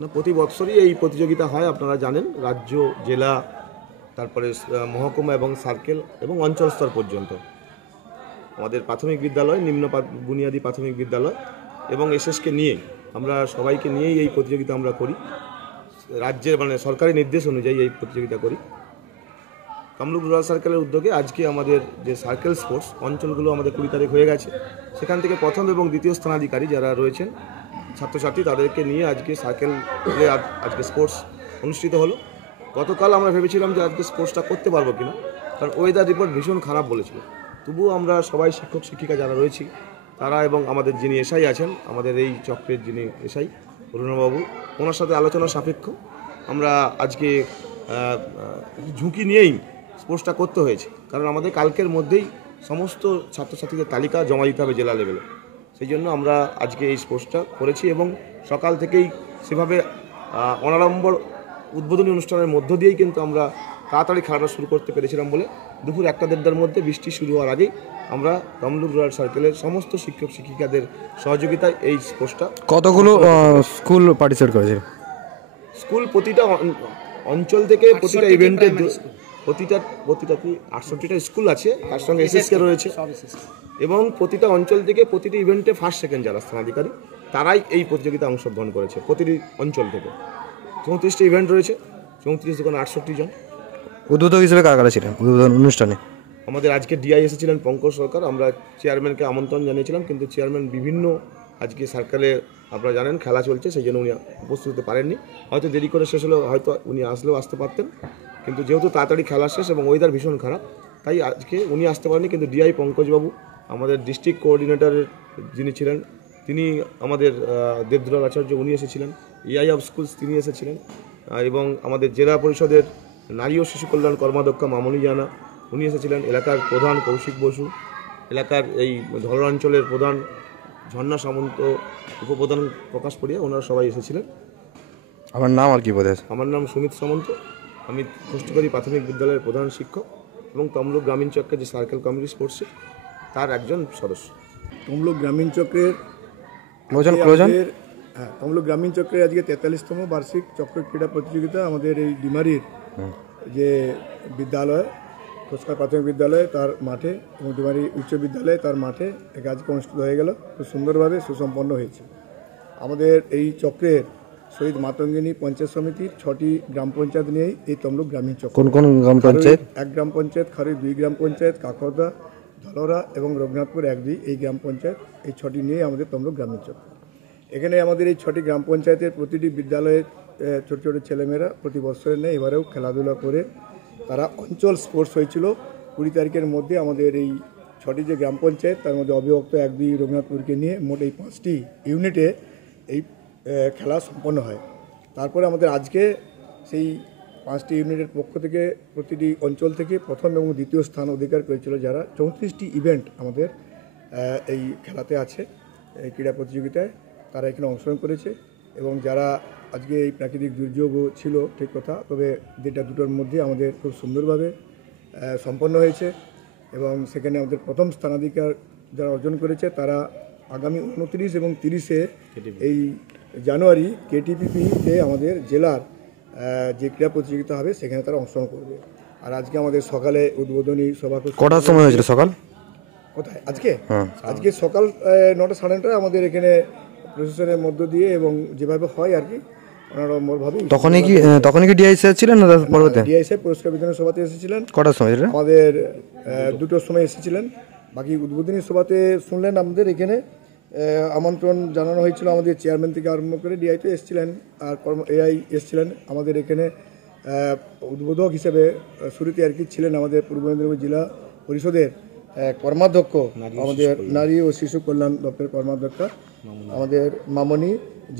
না, প্রতি বছরই এই প্রতিযোগিতা হয়, আপনারা জানেন। রাজ্য, জেলা, তারপরে মহকুমা এবং সার্কেল এবং অঞ্চল স্তর পর্যন্ত আমাদের প্রাথমিক বিদ্যালয়, বুনিয়াদী প্রাথমিক বিদ্যালয় এবং এসএসকে নিয়ে আমরা সবাইকে নিয়েই এই প্রতিযোগিতা আমরা করি। রাজ্যের সরকারি নির্দেশ অনুযায়ী এই প্রতিযোগিতা করি। কামরূপ রুরাল সার্কেলের উদ্যোগে আজকে আমাদের যে সার্কেল স্পোর্টস অঞ্চলগুলো আমাদের 20 তারিখ হয়ে গেছে, সেখান থেকে প্রথম এবং দ্বিতীয় স্থানাধিকারী যারা রয়েছেন ছাত্রছাত্রী, তাদেরকে নিয়ে আজকে সার্কেলে আজকে স্পোর্টস অনুষ্ঠিত হলো। গতকাল আমরা ভেবেছিলাম যে আজকে স্পোর্টসটা করতে পারবো কিনা, কারণ ওয়েদার রিপোর্ট ভীষণ খারাপ বলেছিল। তবুও আমরা সবাই শিক্ষক শিক্ষিকা যারা রয়েছি তারা এবং আমাদের যিনি এসআই আছেন, আমাদের এই চক্রের যিনি এসআই অরুণবাবু, ওনার সাথে আলোচনা সাপেক্ষ আমরা আজকে ঝুঁকি নিয়েই স্পোর্টসটা করতে হয়েছে, কারণ আমাদের কালকের মধ্যেই সমস্ত ছাত্রছাত্রীদের তালিকা জমা দিতে হবে জেলা লেভেলে। সেই জন্য আমরা আজকে এই স্পোর্টসটা করেছি এবং সকাল থেকেই সেভাবে অনাড়ম্বর উদ্বোধনী অনুষ্ঠানের মধ্য দিয়েই কিন্তু আমরা তাড়াতাড়ি খেলাটা শুরু করতে পেরেছিলাম বলে দুপুর 1টা-1:30টার মধ্যে বৃষ্টি শুরু হওয়ার আগেই আমরা কামরূপ রুরাল সার্কেলের সমস্ত শিক্ষক শিক্ষিকাদের সহযোগিতায় এই স্পোর্টসটা। কতগুলো স্কুল পার্টিসিপেট করেছে? স্কুল প্রতিটা অঞ্চল থেকে প্রতিটা ইভেন্টে প্রতিটা কি 68টা স্কুল আছে, তার সঙ্গে এসএসকে রয়েছে এবং প্রতিটা অঞ্চল থেকে প্রতিটি ইভেন্টে ফার্স্ট সেকেন্ড যারা স্থানাধিকারী তারাই এই প্রতিযোগিতায় অংশগ্রহণ করেছে। প্রতিটি অঞ্চল থেকে 34টি ইভেন্ট রয়েছে, 34 দোকানে 68 জন। উদ্বোধক হিসেবে কারা কারা ছিলেন উদ্বোধন অনুষ্ঠানে? আমাদের আজকে ডিআই এসেছিলেন পঙ্কজ সরকার। আমরা চেয়ারম্যানকে আমন্ত্রণ জানিয়েছিলাম, কিন্তু চেয়ারম্যান বিভিন্ন আজকে সার্কেলে আপনারা জানেন খেলা চলছে, সেই জন্য উনি উপস্থিত হতে পারেননি। হয়তো দেরি করে শেষ হলেও হয়তো উনি আসলেও আসতে পারতেন, কিন্তু যেহেতু তাড়াতাড়ি খেলা শেষ এবং ওয়েদার ভীষণ খারাপ, তাই আজকে উনি আসতে পারেননি। কিন্তু ডিআই পঙ্কজবাবু, আমাদের ডিস্ট্রিক্ট কোঅর্ডিনেটরের যিনি ছিলেন তিনি, আমাদের দেবদুলাল আচার্য উনি এসেছিলেন, এআই অফ স্কুলস তিনি এসেছিলেন, এবং আমাদের জেলা পরিষদের নারী ও শিশু কল্যাণ কর্মাধ্যক্ষা মামনি জানা উনি এসেছিলেন, এলাকার প্রধান কৌশিক বসু, এলাকার এই ধরাঞ্চলের প্রধান ঝর্ণা সামন্ত, উপপ্রধান প্রকাশ পড়িয়া, ওনারা সবাই এসেছিলেন। আমার নাম আর কি বলে? আমার নাম সুমিত সামন্ত, আমি কুষ্টিবাড়ি প্রাথমিক বিদ্যালয়ের প্রধান শিক্ষক এবং তমলুক গ্রামীণ চক্রের যে সার্কেল কমিটি স্পোর্টস তার একজন সদস্য। তমলুক গ্রামীণ চক্রের তমলুক গ্রামীণ চক্রের আজকে 43তম বার্ষিক চক্র ক্রীড়া প্রতিযোগিতা আমাদের এই ডিমারির যে বিদ্যালয়, খোসকা প্রাথমিক বিদ্যালয় তার মাঠে এবং ডিমারি উচ্চ বিদ্যালয় তার মাঠে থেকে আজকে অনুষ্ঠিত হয়ে গেল। খুব সুন্দরভাবে সুসম্পন্ন হয়েছে। আমাদের এই চক্রের শহীদ মাতঙ্গিনী পঞ্চায়েত সমিতির 6টি গ্রাম পঞ্চায়েত নিয়েই এই তমলুক গ্রামীণ চক্র। কোন কোন গ্রাম পঞ্চায়েত? 1 গ্রাম পঞ্চায়েত, খারুই 2 গ্রাম পঞ্চায়েত, কাকরদা, ধলরা এবং রঘুনাথপুর 1-2 এই গ্রাম পঞ্চায়েত, এই 6টি নিয়ে আমাদের তমলুক গ্রামীণ চক্র। এখানে আমাদের এই 6টি গ্রাম পঞ্চায়েতের প্রতিটি বিদ্যালয়ে ছোটো ছোটো ছেলেমেয়েরা প্রতি বছরের নেই এবারেও খেলাধুলা করে তারা অঞ্চল স্পোর্টস হয়েছিল। 20 তারিখের মধ্যে আমাদের এই 6টি যে গ্রাম পঞ্চায়েত তার মধ্যে অবিভক্ত 1-2 রঘুনাথপুরকে নিয়ে মোট এই 5টি ইউনিটে এই খেলা সম্পন্ন হয়। তারপরে আমাদের আজকে সেই 5টি ইউনিটের পক্ষ থেকে প্রতিটি অঞ্চল থেকে প্রথম এবং দ্বিতীয় স্থান অধিকার করেছিল যারা 34টি ইভেন্ট আমাদের এই খেলাতে আছে, এই ক্রীড়া প্রতিযোগিতায় তারা এখানে অংশগ্রহণ করেছে। এবং যারা আজকে এই প্রাকৃতিক দুর্যোগও ছিল ঠিক কথা, তবে যেটা দুটোর মধ্যে আমাদের খুব সুন্দরভাবে সম্পন্ন হয়েছে এবং সেখানে আমাদের প্রথম স্থানাধিকার যারা অর্জন করেছে তারা আগামী 29 এবং 30-এ এই জানুয়ারি কেটিপিপিতে আমাদের জেলার যে ক্রীড়া প্রতিযোগিতা হবে সেখানে তারা অংশগ্রহণ করবে। আর আজকে আমাদের সকালে উদ্বোধনী সভা। কটার সময় হয়েছিল সকাল? কোথায় আজকে? আজকে সকাল 9টা 9:30 আমাদের এখানে প্রশাসনের মধ্য দিয়ে এবং যেভাবে হয় আর কি অনাড়ম্বরভাবে। তখনই কি ডিআই স্যার ছিলেন না পরবর্তীতে? ডিআই স্যার পুরস্কার বিতরণের সভাতে এসেছিলেন। কটার সময়? আমাদের 2টোর সময় এসেছিলেন। বাকি উদ্বোধনী সভাতে শুনলেন আমাদের এখানে আমন্ত্রণ জানানো হয়েছিল আমাদের চেয়ারম্যান থেকে আরম্ভ করে ডিআই তো এসেছিলেন আর এআই এসেছিলেন। আমাদের এখানে উদ্বোধক হিসেবে শুরুতে আর কি ছিলেন আমাদের পূর্ব মেদিনীপুর জেলা পরিষদের কর্মাধ্যক্ষ, আমাদের নারী ও শিশু কল্যাণ দপ্তরের কর্মাধ্যক্ষা আমাদের মামনি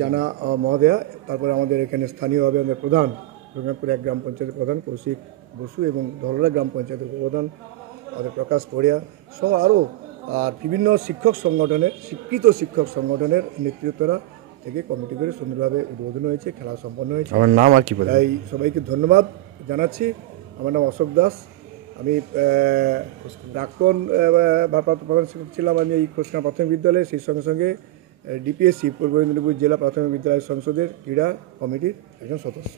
জানা মহোদয়া। তারপরে আমাদের এখানে স্থানীয়ভাবে আমাদের প্রধান রঘুনাথপুর 1 গ্রাম পঞ্চায়েতের প্রধান কৌশিক বসু এবং ধলরা গ্রাম পঞ্চায়েতের প্রধান আমাদের প্রকাশ পড়িয়া সহ আরও আর বিভিন্ন শিক্ষক সংগঠনের শিক্ষিত শিক্ষক সংগঠনের নেতৃত্বরা থেকে কমিটি করে সুন্দরভাবে উদ্বোধন হয়েছে, খেলা সম্পন্ন হয়েছে। আমার নাম আর কি বলে? তাই সবাইকে ধন্যবাদ জানাচ্ছি। আমার নাম অশোক দাস, আমি প্রাক্তন ভারপ্রাপ্ত প্রধান শিক্ষক ছিলাম আমি এই খোসকা প্রাথমিক বিদ্যালয়ে। সেই সঙ্গে সঙ্গে ডিপিএসসি পূর্ব মেদিনীপুর জেলা প্রাথমিক বিদ্যালয় সংসদের ক্রীড়া কমিটির একজন সদস্য।